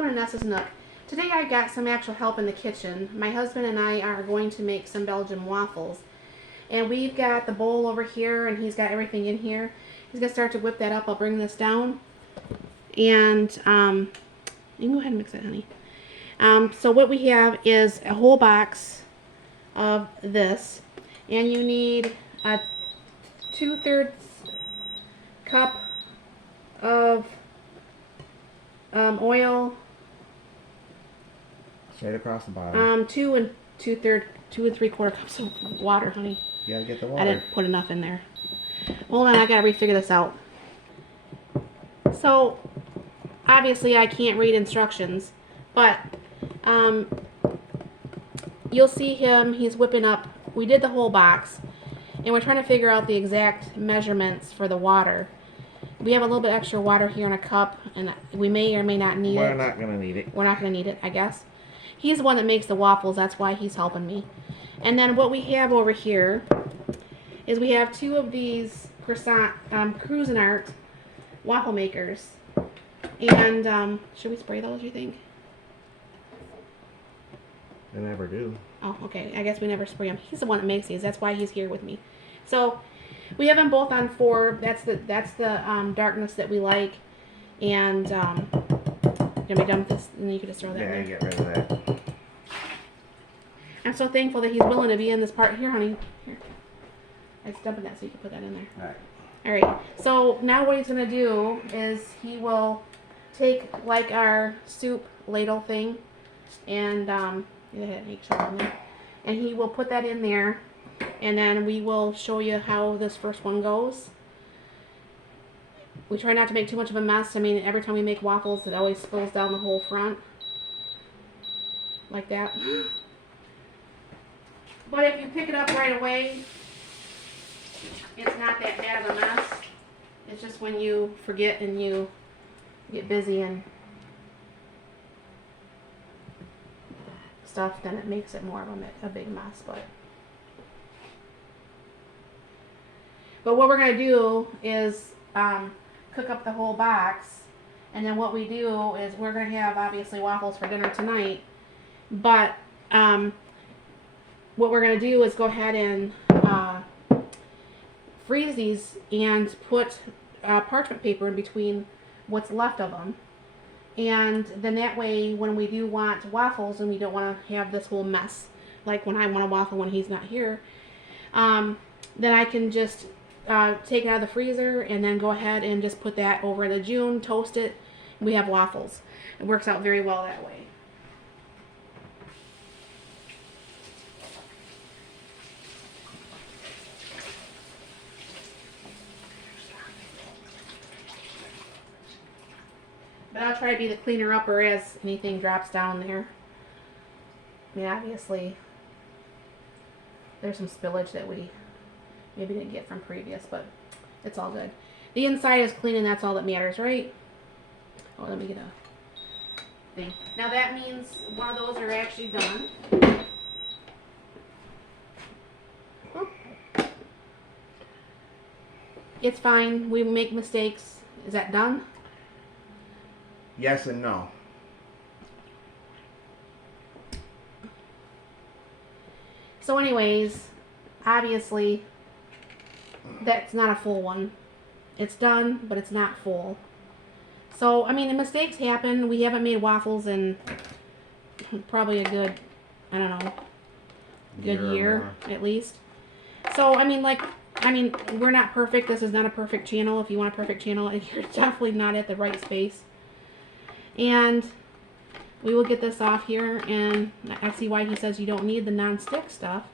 Welcome to Nessa's Nook. Today I got some actual help in the kitchen. My husband and I are going to make some Belgian waffles. And we've got the bowl over here and he's got everything in here. He's going to start to whip that up. I'll bring this down. And you can go ahead and mix it, honey. So what we have is a whole box of this. And you need a 2/3 cup of oil. Straight across the bottom. 2 3/4 cups of water, honey. You gotta get the water. I didn't put enough in there. Hold on, I gotta refigure this out. So, obviously I can't read instructions, but you'll see him, he's whipping up. We did the whole box, and we're trying to figure out the exact measurements for the water. We have a little bit extra water here in a cup, and we may or may not need it. We're not going to need it. We're not going to need it, I guess. He's the one that makes the waffles, that's why he's helping me. And then what we have over here is we have 2 of these croissant, Cuisinart waffle makers. And should we spray those, you think? They never do. Oh, okay. I guess we never spray them. He's the one that makes these. That's why he's here with me. So we have them both on 4. That's the darkness that we like. And gonna be done with this, and then you can just throw that in. Yeah, get rid of that. I'm so thankful that he's willing to be in this part. Here, honey. Here. I was dumping that so you can put that in there. All right. All right. So now what he's gonna do is he will take like our soup ladle thing, and and he will put that in there, and then we will show you how this first one goes. We try not to make too much of a mess. I mean, every time we make waffles, it always spills down the whole front. Like that. But if you pick it up right away, it's not that bad of a mess. It's just when you forget and you get busy and stuff, then it makes it more of a big mess. But what we're going to do is cook up the whole box, and then what we do is we're going to have obviously waffles for dinner tonight, but what we're going to do is go ahead and freeze these and put parchment paper in between what's left of them, and then that way when we do want waffles and we don't want to have this whole mess, like when I want a waffle when he's not here, then I can just take it out of the freezer and then go ahead and just put that over the June, toast it, and we have waffles. It works out very well that way. But I'll try to be the cleaner upper as anything drops down there. I mean, obviously, there's some spillage that we maybe didn't get from previous, but it's all good. The inside is clean, and that's all that matters, right? Oh, let me get a thing. Now that means one of those are actually done. Oh. It's fine. We make mistakes. Is that done? Yes and no. So anyways, obviously, that's not a full one. It's done, but it's not full. So, I mean, the mistakes happen. We haven't made waffles in probably a good, I don't know, good year at least. So, I mean, we're not perfect. This is not a perfect channel. If you want a perfect channel, you're definitely not at the right space. And we will get this off here, and I see why he says you don't need the non-stick stuff.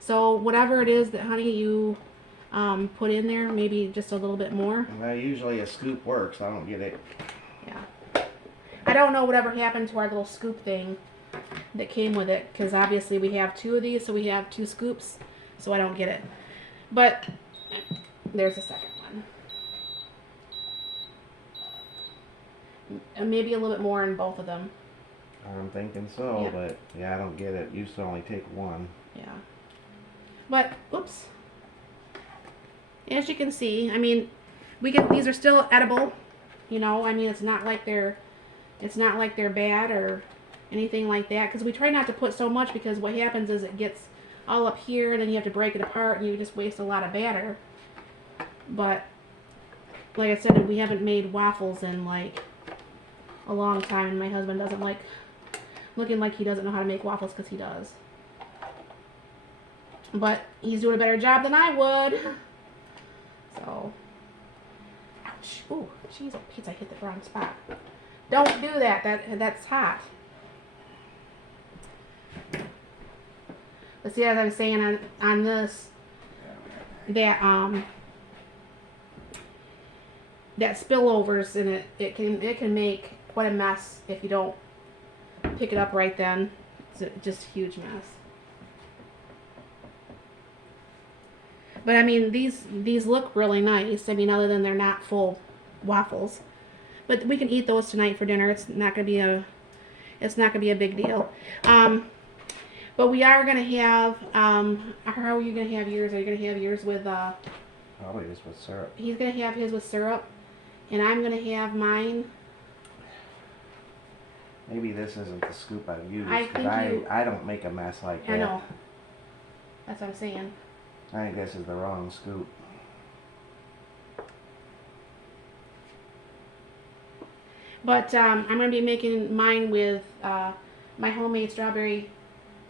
So whatever it is that, honey, you put in there, maybe just a little bit more. Well, usually a scoop works. I don't get it. Yeah. I don't know whatever happened to our little scoop thing that came with it, because obviously we have 2 of these, so we have 2 scoops, so I don't get it. But there's a second one. And maybe a little bit more in both of them. I'm thinking so, Yeah. but yeah, I don't get it. Used to only take 1. Yeah. But, oops. As you can see, I mean, these are still edible, you know, I mean, it's not like they're It's not like they're bad or anything like that, because we try not to put so much, because what happens is it gets all up here and then you have to break it apart and you just waste a lot of batter. But like I said, we haven't made waffles in like a long time, and my husband doesn't like looking like he doesn't know how to make waffles, because he does. But he's doing a better job than I would. So, ouch. Ooh, jeez, oh Pete, I hit the wrong spot. Don't do that. That's hot. But see, as I was saying on this, that that spillovers in it can make quite a mess if you don't pick it up right then. It's just a huge mess. But I mean, these look really nice. I mean, other than they're not full waffles. But we can eat those tonight for dinner. It's not gonna be a big deal. But we are gonna have how are you gonna have yours? Are you gonna have yours with Probably just with syrup. He's gonna have his with syrup, and I'm gonna have mine. Maybe this isn't the scoop I use. I don't make a mess like that. I know. That's what I'm saying. I think this is the wrong scoop. But I'm going to be making mine with my homemade strawberry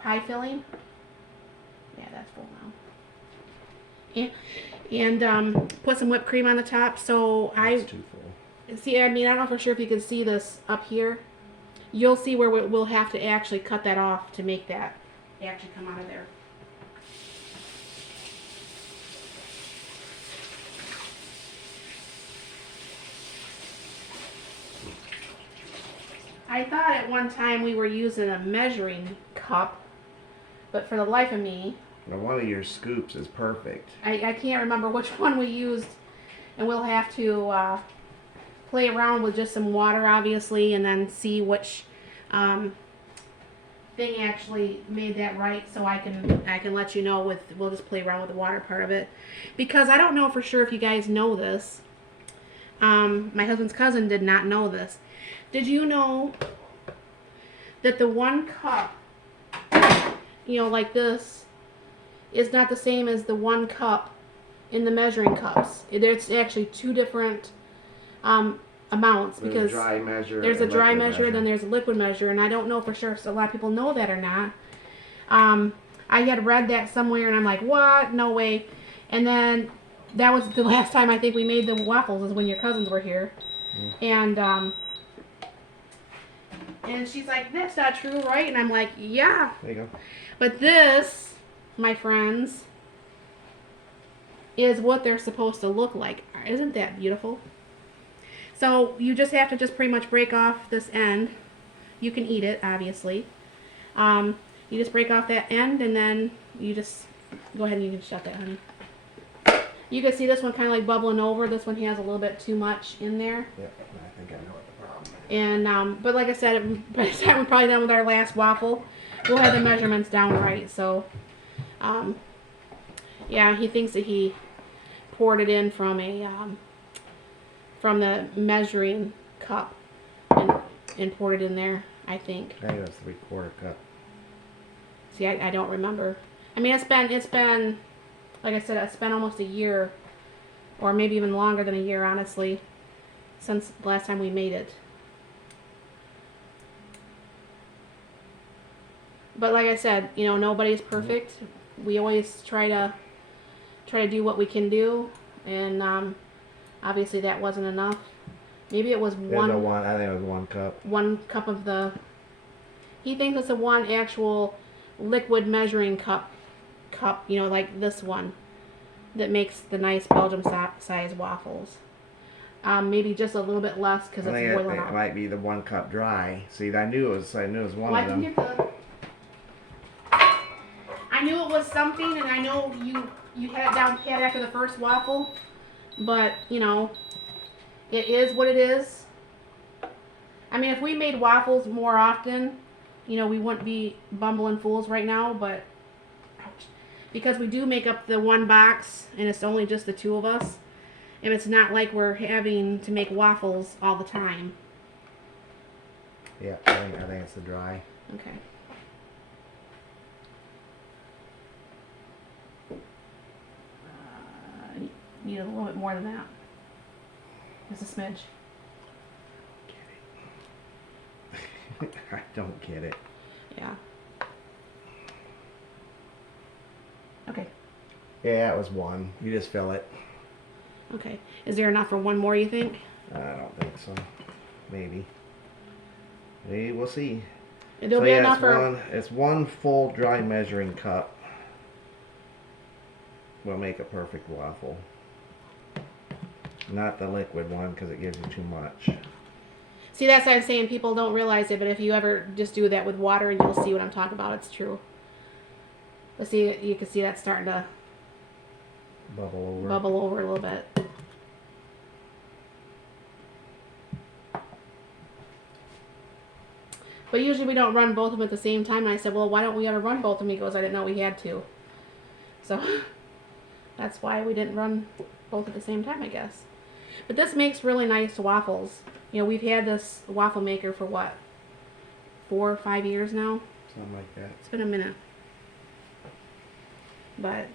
pie filling. Yeah, that's full now. And put some whipped cream on the top. So It's too full. see. I mean, I don't know for sure if you can see this up here. You'll see where we'll have to actually cut that off to make that actually come out of there. I thought at one time we were using a measuring cup, but for the life of me, Now, one of your scoops is perfect. I can't remember which one we used, and we'll have to play around with just some water, obviously, and then see which thing actually made that right, so I can let you know. We'll just play around with the water part of it, because I don't know for sure if you guys know this. My husband's cousin did not know this. Did you know that the 1 cup, like this, is not the same as the 1 cup in the measuring cups? There's actually 2 different amounts, because There's a dry measure. there's a and dry liquid measure, then there's a liquid measure, and I don't know for sure if a lot of people know that or not. I had read that somewhere, and I'm like, what? No way. And then that was the last time I think we made the waffles, is when your cousins were here. And she's like, that's not true, right? And I'm like, yeah. There you go. But this, my friends, is what they're supposed to look like. Isn't that beautiful? So you just have to pretty much break off this end. You can eat it, obviously. You just break off that end, and then you just go ahead and you can shut that, honey. You can see this one kind of like bubbling over. This one has a little bit too much in there. Yep, I think I know what the problem is. And but like I said, by the time we're probably done with our last waffle, we'll have the measurements down right. So, yeah, he thinks that he poured it in from the measuring cup and poured it in there, I think. I think that's 3/4 cup. See, I don't remember. I mean, it's been, like I said, it's been almost a year, or maybe even longer than a year, honestly, since the last time we made it. But like I said, nobody's perfect. We always try to do what we can do, and obviously that wasn't enough. Maybe it was I think it was 1 cup. 1 cup of the. He thinks it's a 1 actual liquid measuring cup, like this one, that makes the nice Belgium size waffles. Maybe just a little bit less because it's boiling it up. might be the 1 cup dry. See, I knew it was one Well, of them. I knew it was something, and I know you had it down pat after the first waffle, but it is what it is. I mean, if we made waffles more often, we wouldn't be bumbling fools right now, but ouch, because we do make up the 1 box, and it's only just the 2 of us, and it's not like we're having to make waffles all the time. Yeah, I think it's the dry. Okay. Need a little bit more than that. Just a smidge. I don't get it. Yeah. Okay. Yeah, it was one. You just fill it. Okay. Is there enough for one more, you think? I don't think so. Maybe. Maybe we'll see. It'll So be yeah, enough for... it's one full dry measuring cup. Will make a perfect waffle. Not the liquid one because it gives you too much. See, that's what I'm saying. People don't realize it, but if you ever just do that with water, and you'll see what I'm talking about. It's true. But see, you can see that's starting to Bubble over a little bit. But usually we don't run both of them at the same time. And I said, well, why don't we ever run both of them? He goes, I didn't know we had to. So that's why we didn't run both at the same time, I guess. But this makes really nice waffles. You know, we've had this waffle maker for what, 4 or 5 years now? Something like that. It's been a minute. But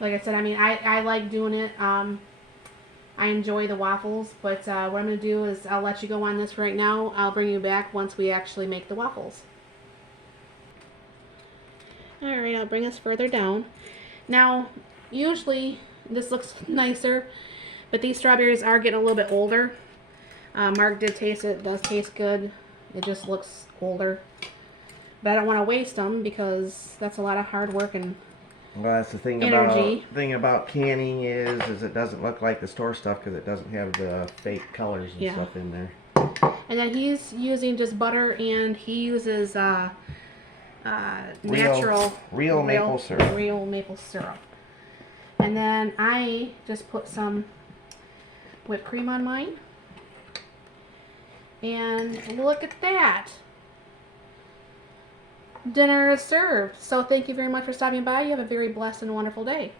like I said, I mean, I like doing it. I enjoy the waffles, but what I'm going to do is I'll let you go on this right now. I'll bring you back once we actually make the waffles. Alright, I'll bring us further down. Now, usually this looks nicer, but these strawberries are getting a little bit older. Mark did taste it. It does taste good. It just looks older. But I don't want to waste them because that's a lot of hard work and Well, that's the thing energy. about canning is it doesn't look like the store stuff because it doesn't have the fake colors and stuff in there. And then he's using just butter, and he uses natural real maple syrup. Real maple syrup. And then I just put some whipped cream on mine. And look at that. Dinner is served. So thank you very much for stopping by. You have a very blessed and wonderful day.